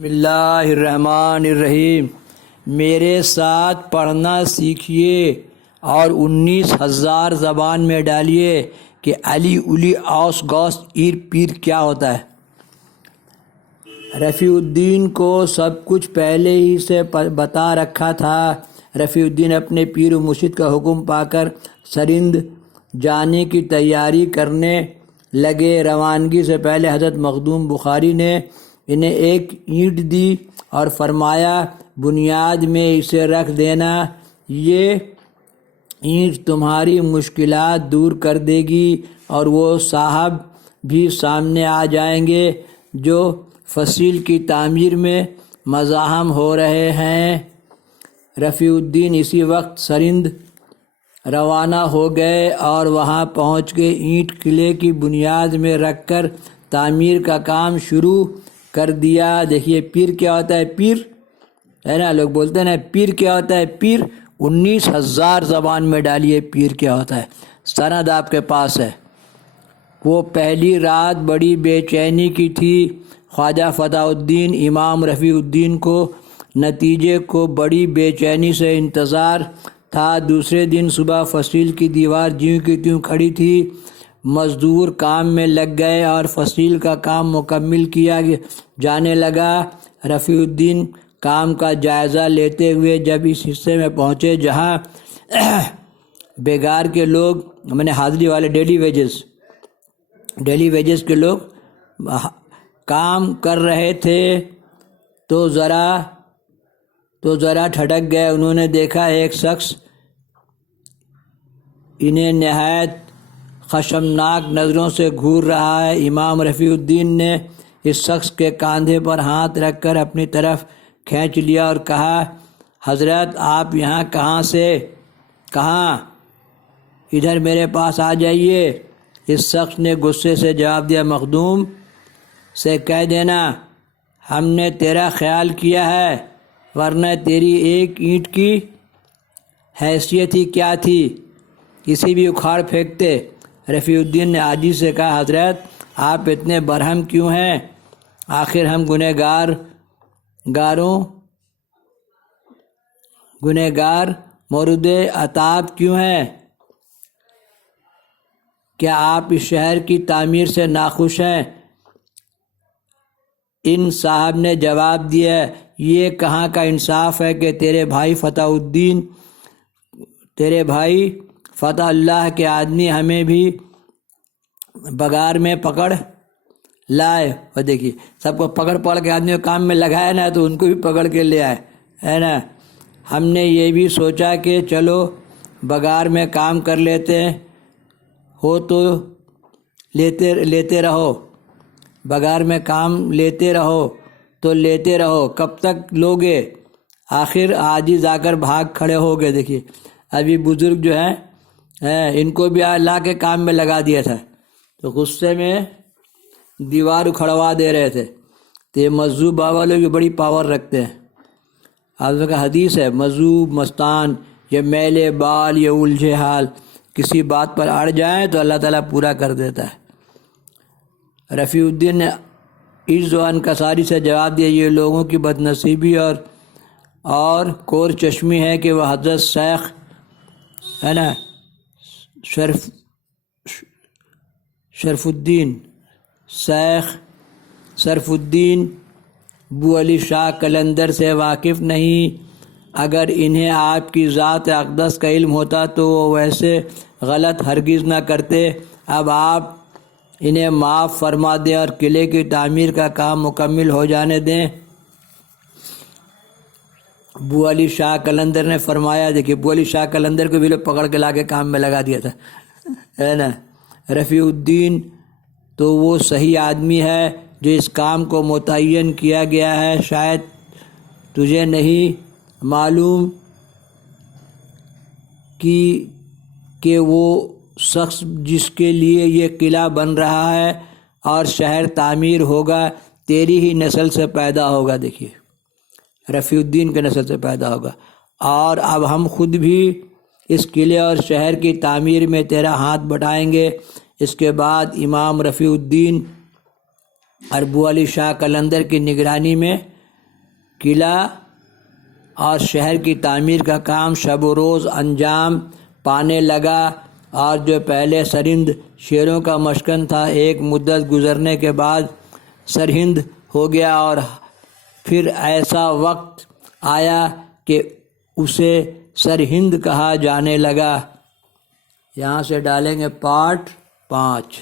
بسم اللہ الرحمن الرحیم۔ میرے ساتھ پڑھنا سیکھیے اور 19,000 زبان میں ڈالیے کہ علی الی اوس گوس ایر پیر کیا ہوتا ہے۔ رفیع الدین کو سب کچھ پہلے ہی سے بتا رکھا تھا۔ رفیع الدین اپنے پیر و مرشد کا حکم پا کر سرند جانے کی تیاری کرنے لگے۔ روانگی سے پہلے حضرت مخدوم بخاری نے انہیں ایک اینٹ دی اور فرمایا بنیاد میں اسے رکھ دینا، یہ اینٹ تمہاری مشکلات دور کر دے گی اور وہ صاحب بھی سامنے آ جائیں گے جو فصیل کی تعمیر میں مزاحم ہو رہے ہیں۔ رفیع الدین اسی وقت سرند روانہ ہو گئے اور وہاں پہنچ کے اینٹ قلعے کی بنیاد میں رکھ کر تعمیر کا کام شروع کر دیا۔ دیکھیے پیر کیا ہوتا ہے، پیر ہے نا، لوگ بولتے ہیں نا پیر کیا ہوتا ہے، پیر 19,000 زبان میں ڈالیے پیر کیا ہوتا ہے، سند آپ کے پاس ہے۔ وہ پہلی رات بڑی بے چینی کی تھی۔ خواجہ فتح الدین امام رفیع الدین کو نتیجے کو بڑی بے چینی سے انتظار تھا۔ دوسرے دن صبح فصیل کی دیوار جیوں کی تیوں کھڑی تھی۔ مزدور کام میں لگ گئے اور فصیل کا کام مکمل کیا جانے لگا۔ رفیع الدین کام کا جائزہ لیتے ہوئے جب اس حصے میں پہنچے جہاں بیگار کے لوگ، میں نے حاضری والے ڈیلی ویجز کے لوگ کام کر رہے تھے تو ذرا ٹھٹک گئے۔ انہوں نے دیکھا ایک شخص انہیں نہایت خشمناک نظروں سے گھور رہا ہے۔ امام رفیع الدین نے اس شخص کے کاندھے پر ہاتھ رکھ کر اپنی طرف کھینچ لیا اور کہا حضرت آپ یہاں کہاں سے؟ کہاں؟ ادھر میرے پاس آ جائیے۔ اس شخص نے غصے سے جواب دیا مخدوم سے کہہ دینا ہم نے تیرا خیال کیا ہے، ورنہ تیری ایک اینٹ کی حیثیت ہی کیا تھی، کسی بھی اکھاڑ پھینکتے۔ رفیع الدین نے عاجزی سے کہا حضرت آپ اتنے برہم کیوں ہیں؟ آخر ہم گنہگار مورد عتاب کیوں ہیں؟ کیا آپ اس شہر کی تعمیر سے ناخوش ہیں؟ ان صاحب نے جواب دیا یہ کہاں کا انصاف ہے کہ تیرے بھائی فتح اللہ کے آدمی ہمیں بھی بگار میں پکڑ لائے۔ اور دیکھیے سب کو پکڑ کے آدمی کو کام میں لگایا نا تو ان کو بھی پکڑ کے لے آئے، ہے نا۔ ہم نے یہ بھی سوچا کہ چلو بگار میں کام کر لیتے ہو تو لیتے رہو، بگار میں کام لیتے رہو، کب تک لوگے؟ آخر عاجز آ کر بھاگ کھڑے ہو گئے۔ دیکھیے ابھی بزرگ جو ہیں ان کو بھی لا کے کام میں لگا دیا تھا تو غصے میں دیوار اکھڑوا دے رہے تھے۔ تو یہ مذہوب بابا لوگ بڑی پاور رکھتے ہیں۔ آپ کا حدیث ہے مذہوب مستان یا میلے بال یا الجھے حال کسی بات پر اڑ جائیں تو اللہ تعالیٰ پورا کر دیتا ہے۔ رفیع الدین نے عجز و انکساری سے جواب دیا یہ لوگوں کی بد نصیبی اور کور چشمی ہے کہ وہ حضرت شیخ ہے نا شرف الدین بو علی شاہ قلندر سے واقف نہیں۔ اگر انہیں آپ کی ذات اقدس کا علم ہوتا تو وہ ویسے غلط ہرگز نہ کرتے۔ اب آپ انہیں معاف فرما دیں اور قلعے کی تعمیر کا کام مکمل ہو جانے دیں۔ بو علی شاہ قلندر نے فرمایا، دیکھیے بو علی شاہ قلندر کو بھی لوگ پکڑ کے لا کے کام میں لگا دیا تھا، ہے نا۔ رفیع الدین تو وہ صحیح آدمی ہے جو اس کام کو متعین کیا گیا ہے، شاید تجھے نہیں معلوم کہ وہ شخص جس کے لیے یہ قلعہ بن رہا ہے اور شہر تعمیر ہوگا تیری ہی نسل سے پیدا ہوگا۔ دیکھیے رفیع الدین کے نسل سے پیدا ہوگا، اور اب ہم خود بھی اس قلعے اور شہر کی تعمیر میں تیرا ہاتھ بٹائیں گے۔ اس کے بعد امام رفیع الدین اور بو علی شاہ قلندر کی نگرانی میں قلعہ اور شہر کی تعمیر کا کام شب و روز انجام پانے لگا، اور جو پہلے سرہند شیروں کا مسکن تھا ایک مدت گزرنے کے بعد سرہند ہو گیا، اور پھر ایسا وقت آیا کہ اسے سرہند کہا جانے لگا۔ یہاں سے ڈالیں گے پارٹ 5۔